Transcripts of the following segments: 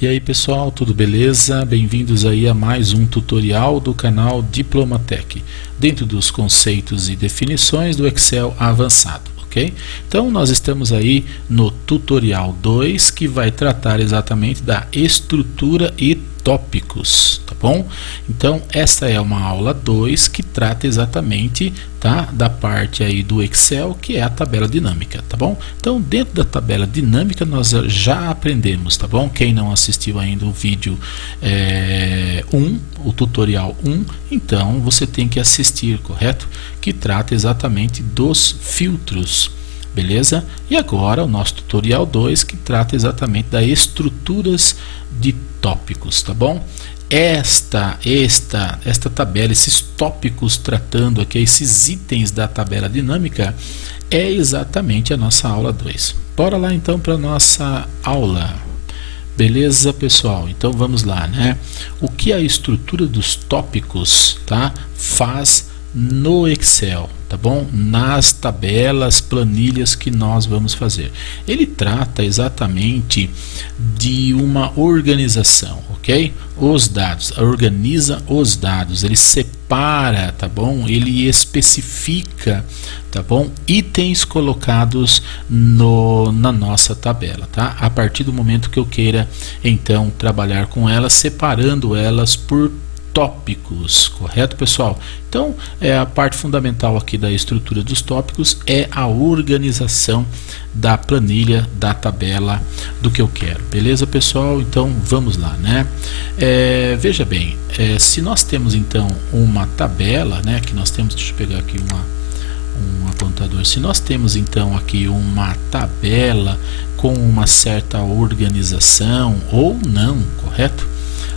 E aí pessoal, tudo beleza? Bem-vindos aí a mais um tutorial do canal Diplomatec, dentro dos conceitos e definições do Excel avançado, ok? Então nós estamos aí no tutorial 2, que vai tratar exatamente da estrutura e tópicos, tá bom? Então esta é uma aula 2 que trata exatamente, tá, da parte aí do Excel, que é a tabela dinâmica, tá bom? Então dentro da tabela dinâmica nós já aprendemos, tá bom? Quem não assistiu ainda o vídeo o tutorial 1, então você tem que assistir, correto? Que trata exatamente dos filtros. Beleza? E agora o nosso tutorial 2, que trata exatamente das estruturas de tópicos, tá bom? Esta tabela, esses tópicos tratando aqui, esses itens da tabela dinâmica, é exatamente a nossa aula 2. Bora lá então para a nossa aula. Beleza, pessoal? Então vamos lá, né? O que a estrutura dos tópicos, tá, faz no Excel, tá bom? Nas tabelas, planilhas que nós vamos fazer. Ele trata exatamente de uma organização, ok? Os dados, organiza os dados, ele separa, tá bom? Ele especifica, tá bom? Itens colocados na nossa tabela, tá? A partir do momento que eu queira, então, trabalhar com elas, separando elas por tópicos, correto, pessoal? Então, a parte fundamental aqui da estrutura dos tópicos é a organização da planilha, da tabela, do que eu quero, beleza, pessoal? Então, vamos lá, né? Veja bem, se nós temos então uma tabela, né, que nós temos, deixa eu pegar aqui um apontador, se nós temos então aqui uma tabela com uma certa organização ou não, correto?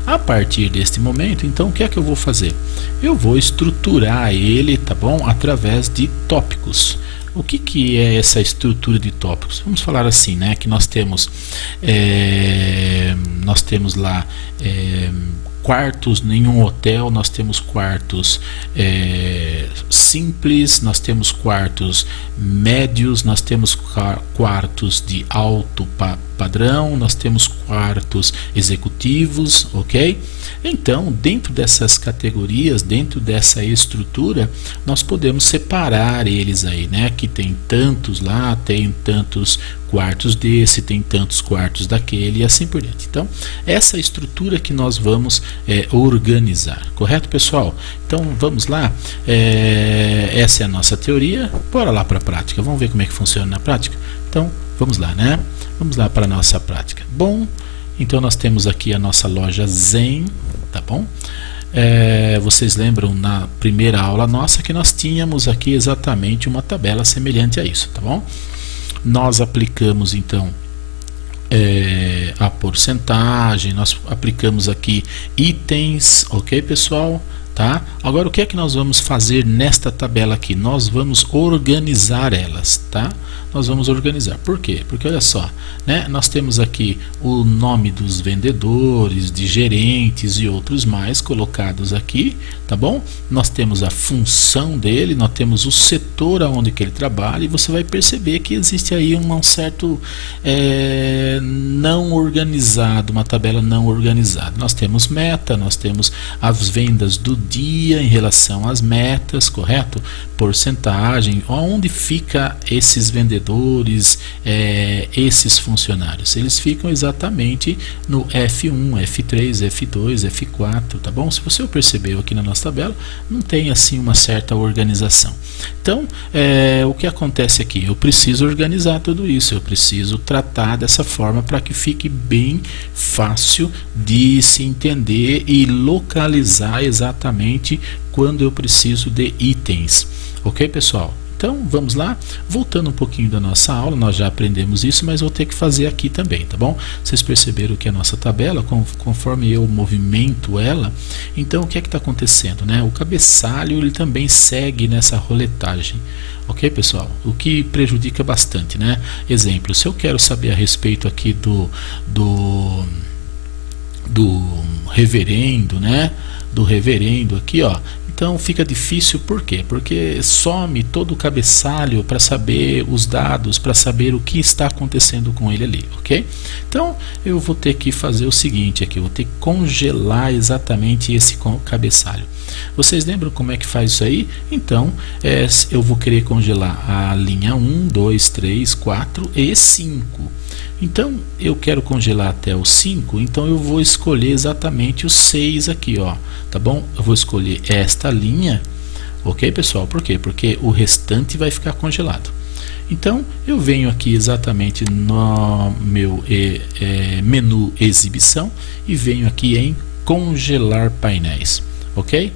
A partir deste momento, então, o que é que eu vou fazer? Eu vou estruturar ele, tá bom? Através de tópicos. O que é essa estrutura de tópicos? Vamos falar assim, né? Que nós temos lá quartos em um hotel, nós temos quartos simples, nós temos quartos médios, nós temos quartos de alto padrão, nós temos quartos executivos, ok? Então, dentro dessas categorias, dentro dessa estrutura, nós podemos separar eles aí, né? Que tem tantos lá, tem tantos quartos desse, tem tantos quartos daquele e assim por diante. Então, essa estrutura que nós vamos organizar, correto, pessoal? Então, vamos lá. Essa é a nossa teoria. Bora lá para a prática. Vamos ver como é que funciona na prática? Então, vamos lá, né? Vamos lá para a nossa prática. Bom, então nós temos aqui a nossa loja Zen, tá bom? Vocês lembram na primeira aula nossa que nós tínhamos aqui exatamente uma tabela semelhante a isso, tá bom? Nós aplicamos então a porcentagem, nós aplicamos aqui itens, ok, pessoal? Tá? Agora o que é que nós vamos fazer nesta tabela aqui? Nós vamos organizar elas, tá? Nós vamos organizar. Por quê? Porque olha só, né? Nós temos aqui o nome dos vendedores, de gerentes e outros mais colocados aqui, tá bom? Nós temos a função dele, nós temos o setor aonde que ele trabalha e você vai perceber que existe aí um certo não organizado, uma tabela não organizada. Nós temos meta, nós temos as vendas do dia em relação às metas, correto? Porcentagem, onde fica esses vendedores, esses funcionários? Eles ficam exatamente no F1, F3, F2, F4, tá bom? Se você percebeu aqui na nossa tabela, não tem assim uma certa organização. Então, o que acontece aqui? Eu preciso organizar tudo isso, eu preciso tratar dessa forma para que fique bem fácil de se entender e localizar exatamente quando eu preciso de itens. Ok, pessoal? Então, vamos lá. Voltando um pouquinho da nossa aula, nós já aprendemos isso, mas vou ter que fazer aqui também, tá bom? Vocês perceberam que a nossa tabela, conforme eu movimento ela, então o que é que está acontecendo, né? O cabeçalho, ele também segue nessa roletagem. Ok, pessoal? O que prejudica bastante, né? Exemplo, se eu quero saber a respeito aqui do reverendo, né? Do reverendo aqui, ó. Então fica difícil, por quê? Porque some todo o cabeçalho para saber os dados, para saber o que está acontecendo com ele ali, ok? Então eu vou ter que fazer o seguinte aqui, eu vou ter que congelar exatamente esse cabeçalho. Vocês lembram como é que faz isso aí? Então eu vou querer congelar a linha 1, 2, 3, 4 e 5. Então eu quero congelar até o 5, então eu vou escolher exatamente o 6 aqui, ó, tá bom? Eu vou escolher esta linha, ok, pessoal? Por quê? Porque o restante vai ficar congelado. Então eu venho aqui exatamente no meu menu exibição e venho aqui em congelar painéis, ok?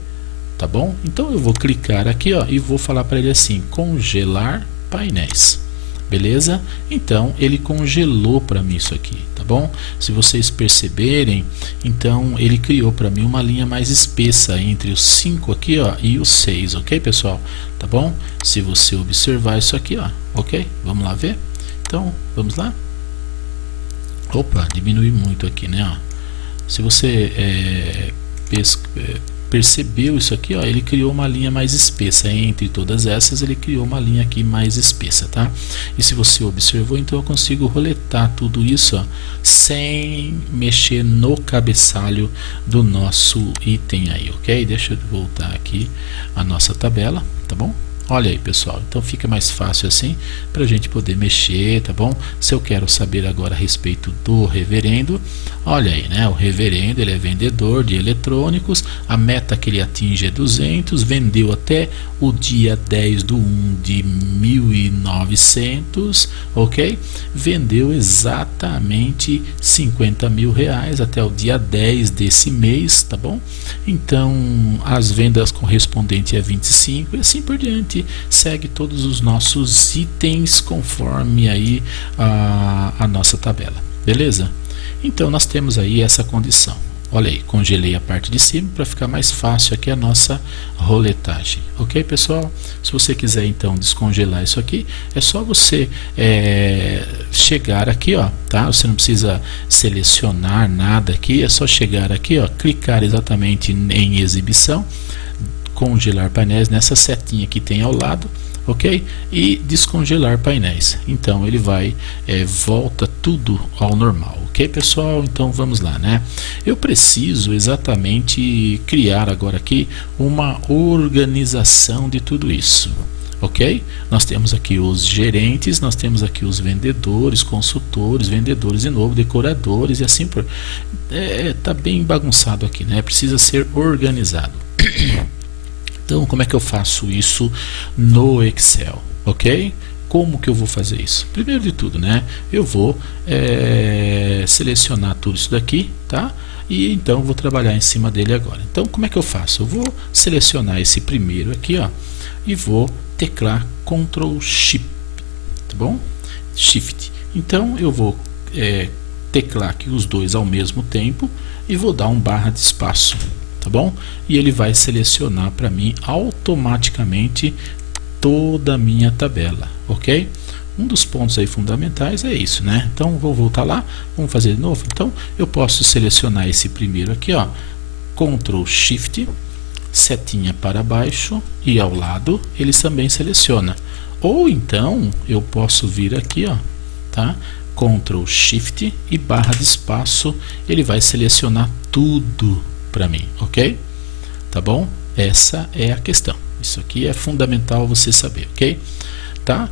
Tá bom? Então eu vou clicar aqui, ó, e vou falar para ele assim, congelar painéis. Beleza? Então ele congelou para mim isso aqui, tá bom? Se vocês perceberem, então ele criou para mim uma linha mais espessa entre os 5 aqui, ó, e os 6, ok, pessoal? Tá bom? Se você observar isso aqui, ó, ok? Vamos lá ver? Então, vamos lá? Opa, diminui muito aqui, né? Ó. Se você percebeu isso aqui, ó, ele criou uma linha mais espessa entre todas essas, ele criou uma linha aqui mais espessa, tá? E se você observou, então eu consigo roletar tudo isso, ó, sem mexer no cabeçalho do nosso item aí, ok? Deixa eu voltar aqui a nossa tabela, tá bom? Olha aí, pessoal, então fica mais fácil assim para a gente poder mexer, tá bom? Se eu quero saber agora a respeito do reverendo, olha aí, né? O reverendo, ele é vendedor de eletrônicos, a meta que ele atinge é 200, vendeu até o dia 10 do 1 de 1900, ok? Vendeu exatamente 50 mil reais até o dia 10 desse mês, tá bom? Então, as vendas correspondentes a 25 e assim por diante, segue todos os nossos itens conforme aí a nossa tabela, beleza? Então nós temos aí essa condição. Olha aí, congelei a parte de cima para ficar mais fácil aqui a nossa roletagem, ok, pessoal? Se você quiser então descongelar isso aqui, é só você chegar aqui, ó, tá? Você não precisa selecionar nada aqui, é só chegar aqui, ó, clicar exatamente em exibição, congelar painéis nessa setinha que tem ao lado, ok? E descongelar painéis. Então ele vai, volta tudo ao normal, ok, pessoal? Então vamos lá, né? Eu preciso exatamente criar agora aqui uma organização de tudo isso, ok? Nós temos aqui os gerentes, nós temos aqui os vendedores, consultores, vendedores de novo, decoradores e assim por... tá bem bagunçado aqui, né? Precisa ser organizado. Então, como é que eu faço isso no Excel, ok? Como que eu vou fazer isso? Primeiro de tudo, né? Eu vou selecionar tudo isso daqui, tá? E então vou trabalhar em cima dele agora. Então, como é que eu faço? Eu vou selecionar esse primeiro aqui, ó, e vou teclar Ctrl Shift, tá bom? Shift. Então, eu vou teclar aqui os dois ao mesmo tempo e vou dar um barra de espaço. Tá bom? E ele vai selecionar para mim automaticamente toda a minha tabela, ok? Um dos pontos aí fundamentais é isso, né? Então vou voltar lá, vamos fazer de novo. Então eu posso selecionar esse primeiro aqui, ó, Ctrl Shift, setinha para baixo e ao lado ele também seleciona. Ou então eu posso vir aqui, ó, tá? Ctrl Shift e barra de espaço, ele vai selecionar tudo para mim, ok? Tá bom? Essa é a questão. Isso aqui é fundamental você saber, ok? Tá?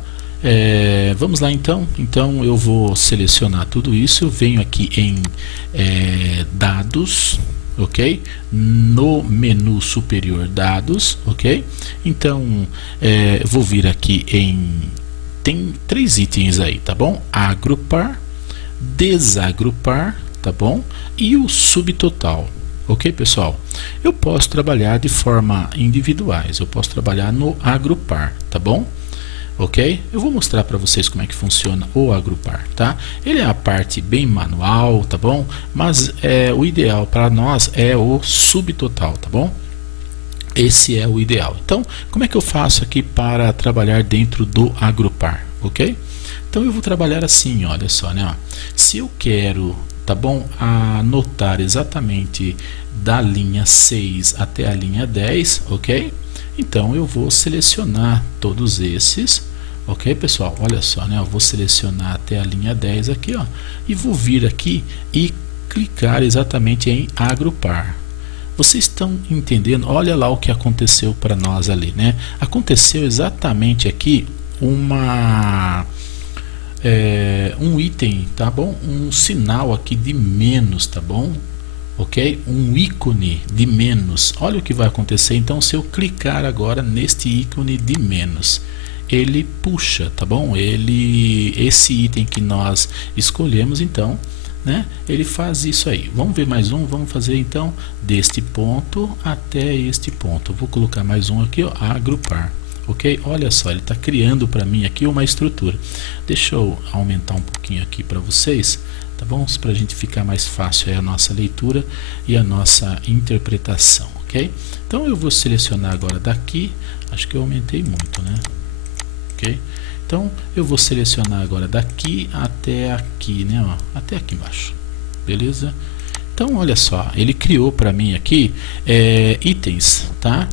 Vamos lá então. Então eu vou selecionar tudo isso. Eu venho aqui em dados, ok? No menu superior dados, ok? Então eu vou vir aqui tem 3 itens aí, tá bom? Agrupar, desagrupar, tá bom? E o subtotal. Ok, pessoal? Eu posso trabalhar de forma individuais, eu posso trabalhar no agrupar, tá bom? Ok? Eu vou mostrar para vocês como é que funciona o agrupar, tá? Ele é a parte bem manual, tá bom? Mas o ideal para nós é o subtotal, tá bom? Esse é o ideal. Então, como é que eu faço aqui para trabalhar dentro do agrupar, ok? Então eu vou trabalhar assim, olha só, né? Ó. Se eu quero tá bom, anotar exatamente da linha 6 até a linha 10, ok? Então eu vou selecionar todos esses, ok, pessoal? Olha só, né? Eu vou selecionar até a linha 10 aqui, ó, e vou vir aqui e clicar exatamente em agrupar. Vocês estão entendendo? Olha lá o que aconteceu para nós ali, né? Aconteceu exatamente aqui um item, tá bom? Um sinal aqui de menos, tá bom? Ok? Um ícone de menos. Olha o que vai acontecer. Então, se eu clicar agora neste ícone de menos, ele puxa, tá bom? Esse item que nós escolhemos, então, né? Ele faz isso aí. Vamos ver mais um. Vamos fazer então deste ponto até este ponto. Vou colocar mais um aqui, ó, agrupar. Ok? Olha só, ele está criando para mim aqui uma estrutura. Deixa eu aumentar um pouquinho aqui para vocês, tá bom? Para a gente ficar mais fácil aí a nossa leitura e a nossa interpretação, ok? Então eu vou selecionar agora daqui, acho que eu aumentei muito, né? Ok? Então eu vou selecionar agora daqui até aqui, né? Ó, até aqui embaixo, beleza? Então olha só, ele criou para mim aqui itens, tá?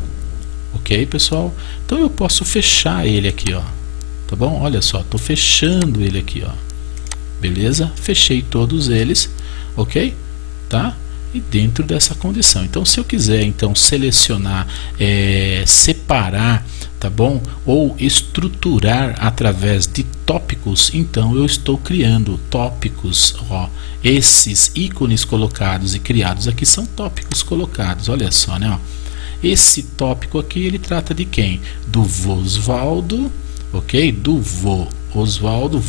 Ok, pessoal? Então eu posso fechar ele aqui, ó. Tá bom? Olha só, estou fechando ele aqui, ó. Beleza? Fechei todos eles, ok? Tá? E dentro dessa condição. Então, se eu quiser então selecionar, separar, tá bom? Ou estruturar através de tópicos, então eu estou criando tópicos, ó. Esses ícones colocados e criados aqui são tópicos colocados. Olha só, né? Ó. Esse tópico aqui, ele trata de quem? Do Osvaldo, ok? Do Osvaldo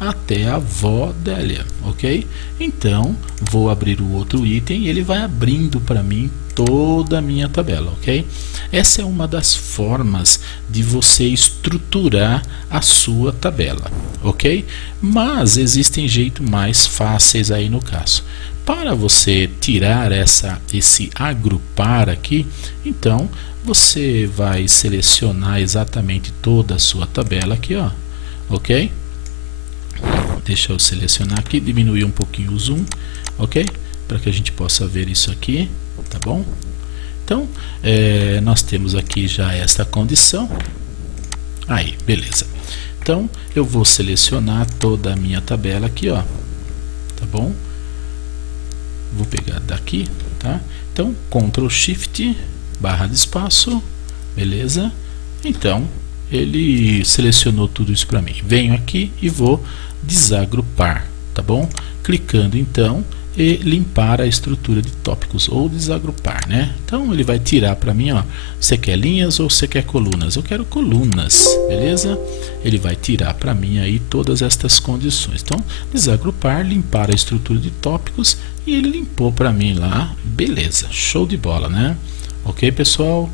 até a vó Délia, ok? Então, vou abrir o outro item e ele vai abrindo para mim toda a minha tabela, ok? Essa é uma das formas de você estruturar a sua tabela, ok? Mas existem jeitos mais fáceis aí no caso. Para você tirar esse agrupar aqui, então você vai selecionar exatamente toda a sua tabela aqui, ó, ok? Deixa eu selecionar aqui, diminuir um pouquinho o zoom, ok? Para que a gente possa ver isso aqui, tá bom? Então, nós temos aqui já esta condição. Aí, beleza. Então, eu vou selecionar toda a minha tabela aqui, ó, tá bom? Vou pegar daqui, tá? Então, Ctrl Shift, barra de espaço, beleza? Então, ele selecionou tudo isso para mim. Venho aqui e vou desagrupar, tá bom? Clicando então e limpar a estrutura de tópicos ou desagrupar, né? Então, ele vai tirar para mim, ó, você quer linhas ou você quer colunas? Eu quero colunas, beleza? Ele vai tirar para mim aí todas estas condições. Então, desagrupar, limpar a estrutura de tópicos e ele limpou para mim lá, beleza, show de bola, né? Ok, pessoal?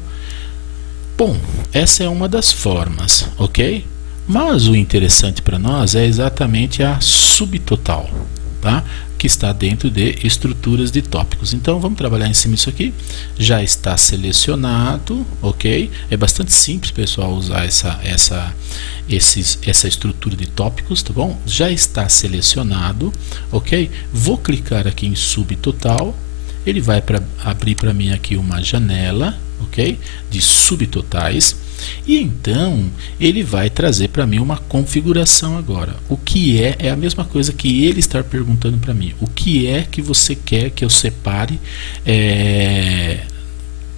Bom, essa é uma das formas, ok? Mas o interessante para nós é exatamente a subtotal, tá? Que está dentro de estruturas de tópicos. Então vamos trabalhar em cima disso aqui. Já está selecionado, ok? É bastante simples, pessoal, usar essa estrutura de tópicos, tá bom? Já está selecionado, ok? Vou clicar aqui em subtotal. Ele vai abrir para mim aqui uma janela, ok? De subtotais. E então ele vai trazer para mim uma configuração agora. O que é a mesma coisa que ele estar perguntando para mim. O que é que você quer que eu separe?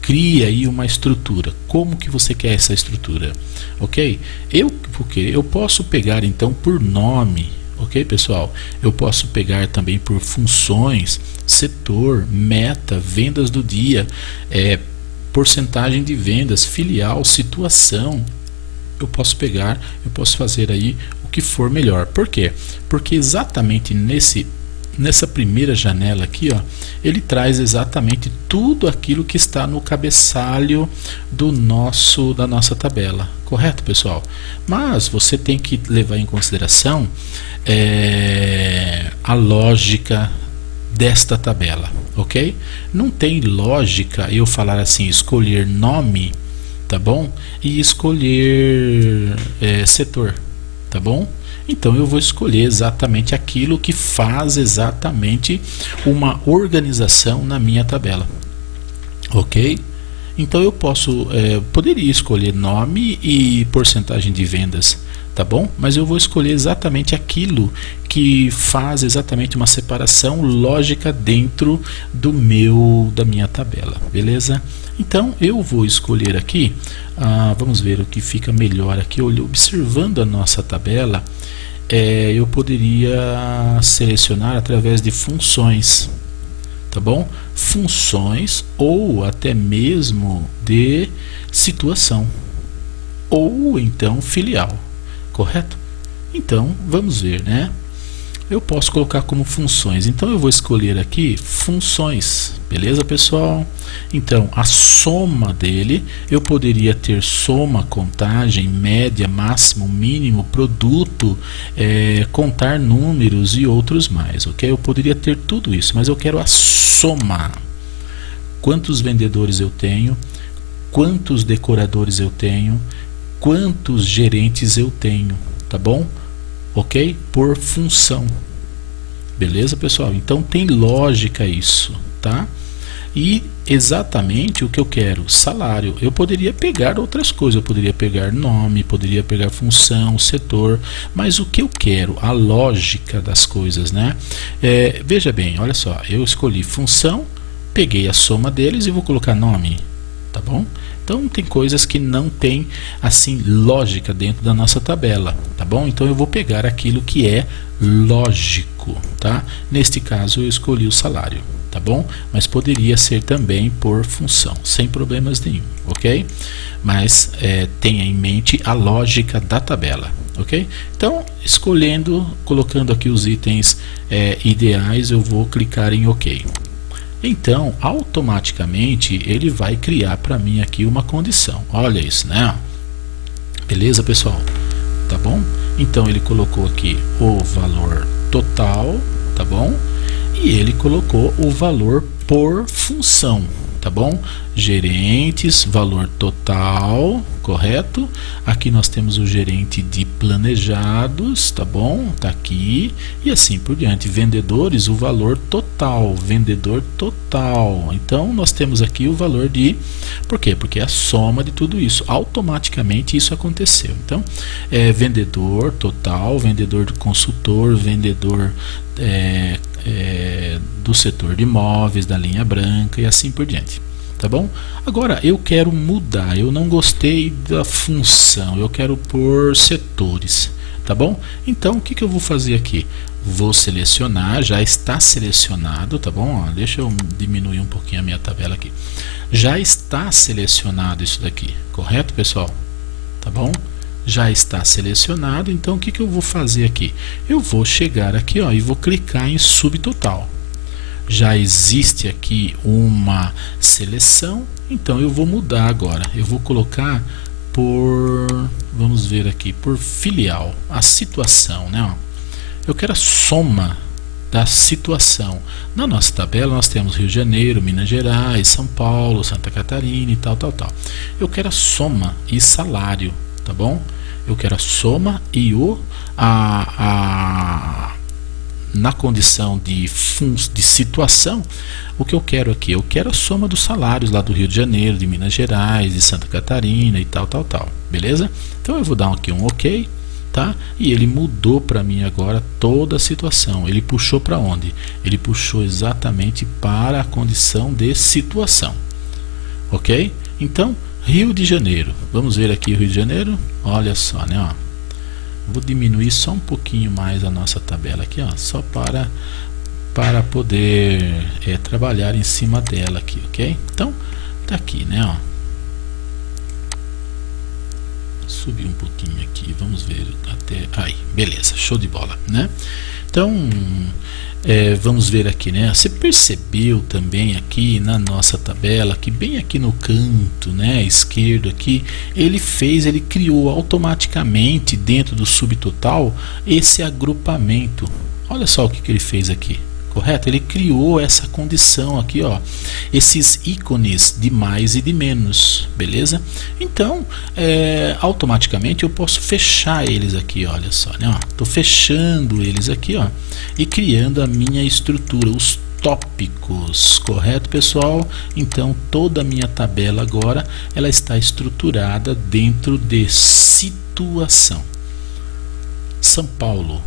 Cria aí uma estrutura. Como que você quer essa estrutura? Ok? Eu posso pegar então por nome. Ok, pessoal? Eu posso pegar também por funções, setor, meta, vendas do dia, porcentagem de vendas, filial, situação. Eu posso pegar, eu posso fazer aí o que for melhor. Por quê? Porque exatamente nessa primeira janela aqui, ó, ele traz exatamente tudo aquilo que está no cabeçalho da nossa tabela. Correto, pessoal? Mas você tem que levar em consideração a lógica desta tabela, ok? Não tem lógica eu falar assim, escolher nome, tá bom? E escolher setor, tá tá bom? Então eu vou escolher exatamente aquilo que faz exatamente uma organização na minha tabela, ok? Então eu poderia escolher nome e porcentagem de vendas, tá bom? Mas eu vou escolher exatamente aquilo que faz exatamente uma separação lógica dentro da minha tabela, beleza? Então eu vou escolher aqui, vamos ver o que fica melhor aqui, observando a nossa tabela. Eu poderia selecionar através de funções, tá bom? Funções ou até mesmo de situação, ou então filial, correto? Então vamos ver, né? Eu posso colocar como funções, então eu vou escolher aqui funções, beleza, pessoal? Então a soma dele, eu poderia ter soma, contagem, média, máximo, mínimo, produto, contar números e outros mais, ok? Eu poderia ter tudo isso, mas eu quero a soma. Quantos vendedores eu tenho, quantos decoradores eu tenho, quantos gerentes eu tenho, tá bom? Ok? Por função. Beleza, pessoal? Então tem lógica isso, tá? E exatamente o que eu quero, salário. Eu poderia pegar outras coisas, eu poderia pegar nome, poderia pegar função, setor, mas o que eu quero, a lógica das coisas, né? Veja bem, olha só, eu escolhi função, peguei a soma deles e vou colocar nome, tá bom? Então tem coisas que não tem assim lógica dentro da nossa tabela, tá bom? Então eu vou pegar aquilo que é lógico, tá? Neste caso eu escolhi o salário, tá bom? Mas poderia ser também por função, sem problemas nenhum, ok? Mas tenha em mente a lógica da tabela, ok? Então colocando aqui os itens ideais, eu vou clicar em OK. Então, automaticamente, ele vai criar para mim aqui uma condição. Olha isso, né? Beleza, pessoal? Tá bom? Então, ele colocou aqui o valor total, tá bom? E ele colocou o valor por função, tá bom? Gerentes, valor total, correto? Aqui nós temos o gerente de planejados, tá bom? Tá aqui e assim por diante. Vendedores, o valor total, vendedor total. Então nós temos aqui o valor de, por quê? Porque é a soma de tudo isso. Automaticamente isso aconteceu. Então, vendedor total, vendedor de consultor, vendedor do setor de imóveis, da linha branca e assim por diante. Tá bom? Agora eu quero mudar, eu não gostei da função, eu quero por setores, tá bom? Então o que eu vou fazer aqui? Vou selecionar, já está selecionado, tá bom? Deixa eu diminuir um pouquinho a minha tabela aqui. Já está selecionado isso daqui, correto, pessoal? Tá bom? Já está selecionado, então o que eu vou fazer aqui? Eu vou chegar aqui, ó, e vou clicar em subtotal. Já existe aqui uma seleção, então eu vou mudar agora. Eu vou colocar por, vamos ver aqui, por filial, a situação, né? Eu quero a soma da situação. Na nossa tabela nós temos Rio de Janeiro, Minas Gerais, São Paulo, Santa Catarina e tal. Eu quero a soma e salário, tá bom? Eu quero a soma e na condição de situação, o que eu quero aqui? Eu quero a soma dos salários lá do Rio de Janeiro, de Minas Gerais, de Santa Catarina e tal. Beleza? Então eu vou dar aqui um OK, tá? E ele mudou para mim agora toda a situação. Ele puxou para onde? Ele puxou exatamente para a condição de situação. OK? Então, Rio de Janeiro. Vamos ver aqui o Rio de Janeiro. Olha só, né? Ó. Vou diminuir só um pouquinho mais a nossa tabela aqui, ó, só para poder trabalhar em cima dela aqui, ok? Então, tá aqui, né? Ó. Subir um pouquinho aqui, vamos ver até aí, beleza, show de bola, né? Então, vamos ver aqui, né? Você percebeu também aqui na nossa tabela que bem aqui no canto, né, esquerdo aqui, ele criou automaticamente dentro do subtotal esse agrupamento. Olha só o que ele fez aqui, correto? Ele criou essa condição aqui, ó, esses ícones de mais e de menos, beleza? Então, automaticamente eu posso fechar eles aqui, olha só, né? Estou fechando eles aqui, ó, e criando a minha estrutura, os tópicos, correto, pessoal? Então, toda a minha tabela agora, ela está estruturada dentro de situação. São Paulo.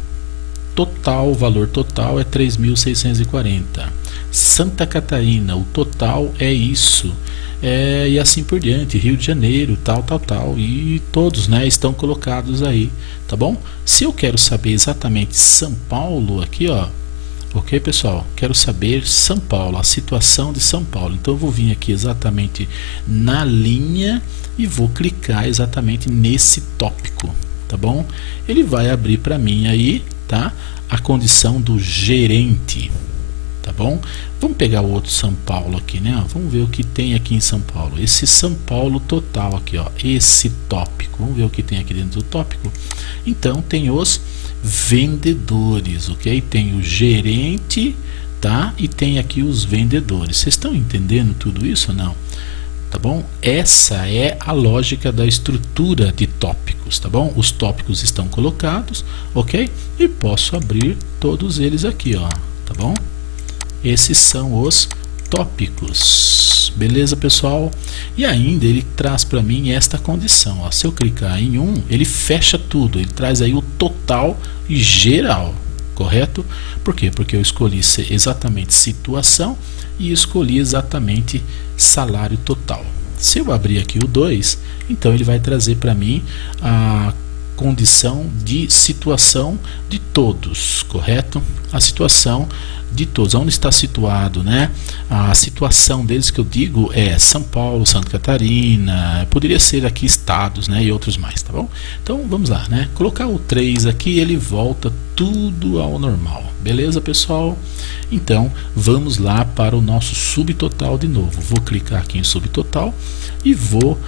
Total, o valor total é 3.640. Santa Catarina, o total é isso. E assim por diante, Rio de Janeiro, tal. E todos, né, estão colocados aí, tá bom? Se eu quero saber exatamente São Paulo aqui, ó, ok, pessoal? Quero saber São Paulo, a situação de São Paulo. Então eu vou vir aqui exatamente na linha e vou clicar exatamente nesse tópico, tá bom? Ele vai abrir para mim aí, tá? A condição do gerente, tá bom? Vamos pegar o outro São Paulo aqui, né? Vamos ver o que tem aqui em São Paulo. Esse São Paulo total aqui, ó, esse tópico. Vamos ver o que tem aqui dentro do tópico. Então tem os vendedores, ok? Tem o gerente, tá? E tem aqui os vendedores. Vocês estão entendendo tudo isso ou não? Tá bom? Essa é a lógica da estrutura de tópicos, tá bom? Os tópicos estão colocados, ok? E posso abrir todos eles aqui, ó, tá bom? Esses são os tópicos, beleza, pessoal? E ainda ele traz para mim esta condição, ó. Se eu clicar em um, ele fecha tudo, ele traz aí o total geral, correto? Por quê? Porque eu escolhi exatamente situação e escolhi exatamente salário total. Se eu abrir aqui o 2, então ele vai trazer para mim a condição de situação de todos, correto? A situação de todos, onde está situado, né? A situação deles que eu digo é São Paulo, Santa Catarina, poderia ser aqui estados, né? E outros mais, tá bom? Então vamos lá, né? Colocar o 3 aqui, ele volta tudo ao normal, beleza, pessoal? Então vamos lá para o nosso subtotal de novo. Vou clicar aqui em subtotal e vou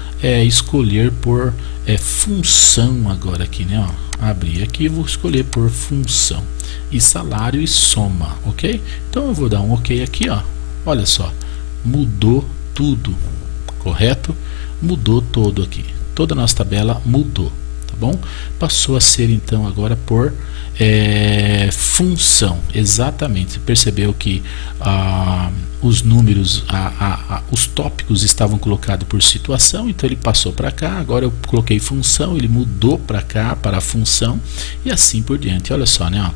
escolher por função agora aqui, né? Ó, abrir aqui, vou escolher por função e salário e soma, ok? Então eu vou dar um ok aqui, ó. Olha só, mudou tudo, correto? Mudou todo aqui, toda a nossa tabela mudou, tá bom? Passou a ser então agora por função, exatamente. Você percebeu que os números, os tópicos estavam colocados por situação, então ele passou para cá. Agora eu coloquei função, ele mudou para cá, para a função, e assim por diante. Olha só, né? Ó.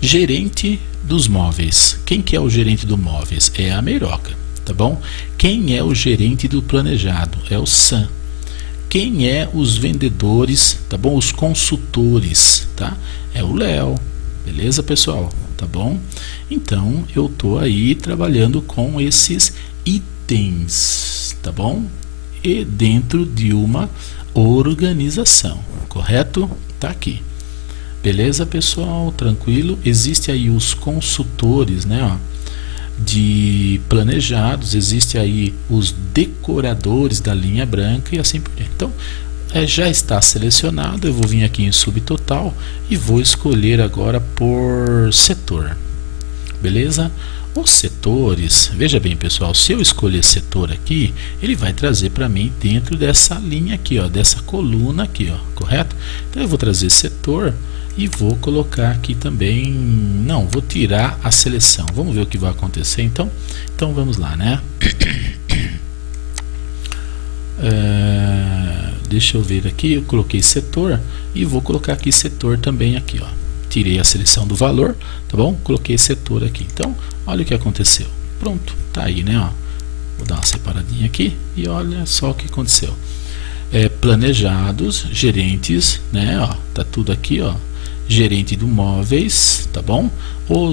Gerente dos móveis. Quem que é o gerente dos móveis? É a Meiroca, tá bom? Quem é o gerente do planejado? É o Sam. Quem é os vendedores, tá bom? Os consultores, tá? É o Léo, beleza, pessoal? Tá bom? Então eu tô aí trabalhando com esses itens, tá bom? E dentro de uma organização, correto? Tá aqui. Beleza, pessoal? Tranquilo? Existe aí os consultores, né? Ó, de planejados, existe aí os decoradores da linha branca e assim por diante. Então, já está selecionado. Eu vou vir aqui em subtotal e vou escolher agora por setor. Beleza? Os setores, veja bem, pessoal, se eu escolher setor aqui, ele vai trazer para mim dentro dessa linha aqui, ó, dessa coluna aqui, ó, correto? Então eu vou trazer setor e vou colocar aqui também, não, vou tirar a seleção. Vamos ver o que vai acontecer então. Então vamos lá, né? Deixa eu ver aqui, eu coloquei setor e vou colocar aqui setor também aqui, ó. Tirei a seleção do valor, tá bom? Coloquei setor aqui. Então, olha o que aconteceu. Pronto, tá aí, né? Ó. Vou dar uma separadinha aqui e olha só o que aconteceu. Planejados, gerentes, né? Ó, tá tudo aqui, ó. Gerente do móveis, tá bom? O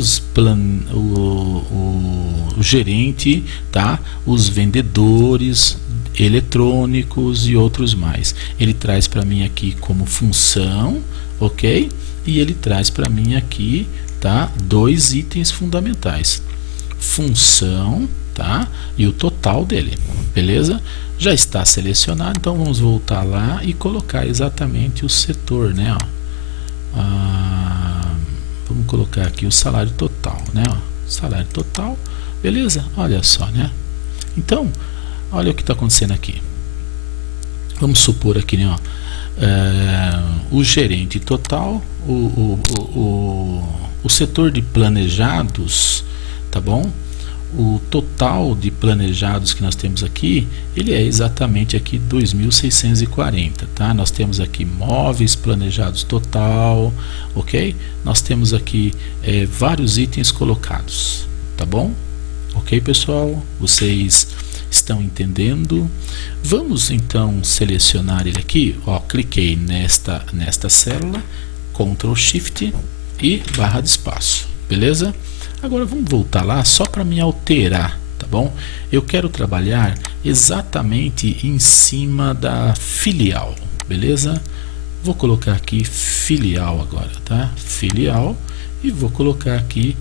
gerente, tá? Os vendedores eletrônicos e outros mais. Ele traz para mim aqui como função, ok? E ele traz para mim aqui, tá? 2 itens fundamentais: função, tá? E o total dele, beleza? Já está selecionado, então vamos voltar lá e colocar exatamente o setor, né? Ó. Vamos vamos colocar aqui o salário total, né? Ó, salário total, beleza? Olha só, né? Então, olha o que está acontecendo aqui. Vamos supor aqui, né? Ó, o gerente total, o setor de planejados, tá bom? O total de planejados que nós temos aqui, ele é exatamente aqui 2.640, tá? Nós temos aqui móveis planejados total, ok? Nós temos aqui vários itens colocados, tá bom? Ok, pessoal? Vocês estão entendendo? Vamos então selecionar ele aqui, ó, cliquei nesta célula, Ctrl Shift e barra de espaço, beleza? Agora vamos voltar lá só para me alterar, tá bom? Eu quero trabalhar exatamente em cima da filial, beleza? Vou colocar aqui filial agora, tá? Filial, e vou colocar aqui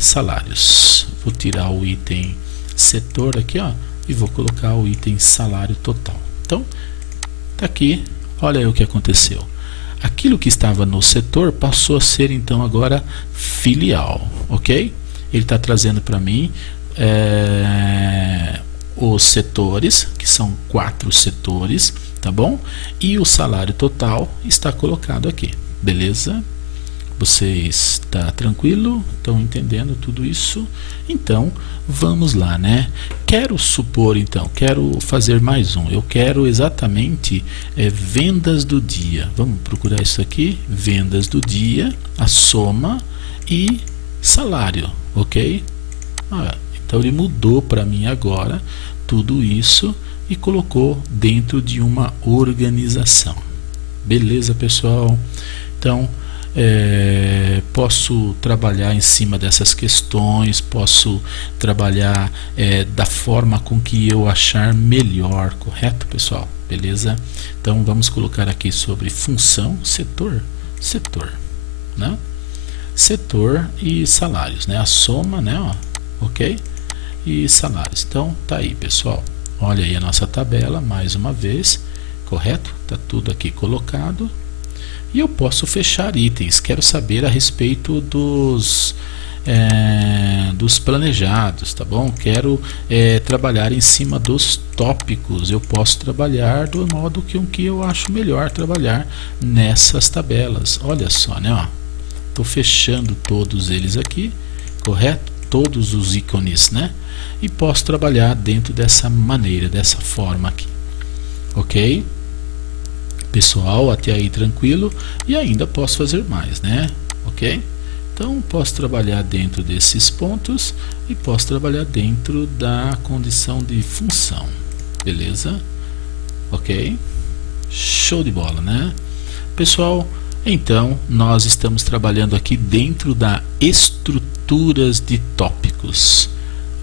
salários. Vou tirar o item setor aqui, ó, e vou colocar o item salário total. Então, tá aqui, olha aí o que aconteceu. Aquilo que estava no setor passou a ser então agora filial, ok? Ele está trazendo para mim os setores, que são 4 setores, tá bom? E o salário total está colocado aqui, beleza? Vocês está tranquilo? Estão entendendo tudo isso? Então, vamos lá, né? Quero supor, então, quero fazer mais um. Eu quero exatamente vendas do dia. Vamos procurar isso aqui. Vendas do dia, a soma e salário, ok? Então, ele mudou para mim agora tudo isso e colocou dentro de uma organização. Beleza, pessoal? Então, posso trabalhar em cima dessas questões, posso trabalhar da forma com que eu achar melhor, correto, pessoal? Beleza? Então vamos colocar aqui sobre função, setor, né? Setor e salários, né? A soma, né? Ó, ok? E salários. Então tá aí, pessoal. Olha aí a nossa tabela mais uma vez, correto? Tá tudo aqui colocado. E eu posso fechar itens. Quero saber a respeito dos planejados, tá bom? Quero trabalhar em cima dos tópicos. Eu posso trabalhar do modo que eu acho melhor trabalhar nessas tabelas. Olha só, né? Estou fechando todos eles aqui, correto? Todos os ícones, né? E posso trabalhar dentro dessa maneira, dessa forma aqui, ok? Pessoal, até aí tranquilo, e ainda posso fazer mais, né? Ok? Então posso trabalhar dentro desses pontos e posso trabalhar dentro da condição de função, beleza? Ok? Show de bola, né? Pessoal, então nós estamos trabalhando aqui dentro da estruturas de tópicos.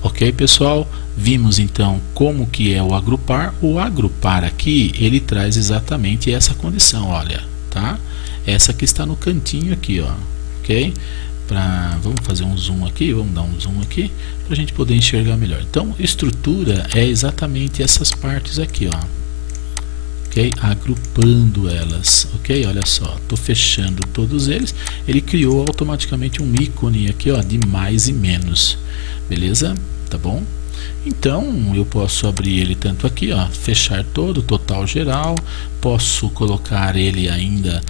Ok, pessoal? Vimos então como que é o agrupar. O agrupar aqui, ele traz exatamente essa condição, olha, tá? Essa que está no cantinho aqui, ó, ok? Vamos fazer um zoom aqui, vamos dar um zoom aqui, para a gente poder enxergar melhor. Então, estrutura é exatamente essas partes aqui, ó, ok? Agrupando elas, ok? Olha só, estou fechando todos eles, ele criou automaticamente um ícone aqui, ó, de mais e menos, beleza? Tá bom? Então eu posso abrir ele tanto aqui, ó, fechar todo, total geral, posso colocar ele ainda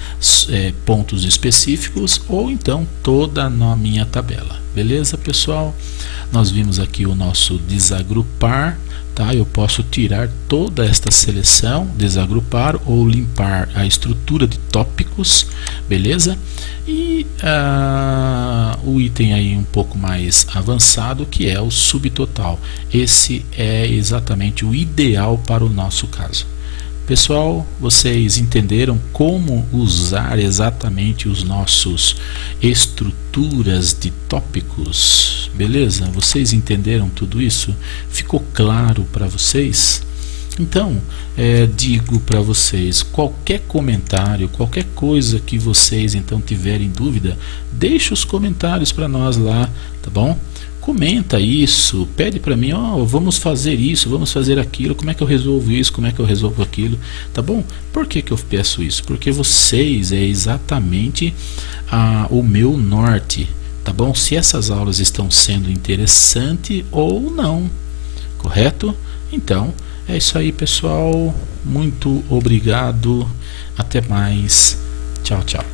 pontos específicos ou então toda na minha tabela, beleza, pessoal? Nós vimos aqui o nosso desagrupar, tá? Eu posso tirar toda esta seleção, desagrupar ou limpar a estrutura de tópicos, beleza? E o item aí um pouco mais avançado, que é o subtotal. Esse é exatamente o ideal para o nosso caso. Pessoal, vocês entenderam como usar exatamente os nossos estruturas de tópicos? Beleza? Vocês entenderam tudo isso? Ficou claro para vocês? Então, digo para vocês, qualquer comentário, qualquer coisa que vocês então tiverem dúvida, deixe os comentários para nós lá, tá bom? comenta isso, pede para mim, ó, vamos fazer isso, vamos fazer aquilo, como é que eu resolvo isso, como é que eu resolvo aquilo, tá bom? Por que eu peço isso? Porque vocês é exatamente o meu norte, tá bom? Se essas aulas estão sendo interessantes ou não, correto? Então, é isso aí, pessoal. Muito obrigado. Até mais. Tchau, tchau.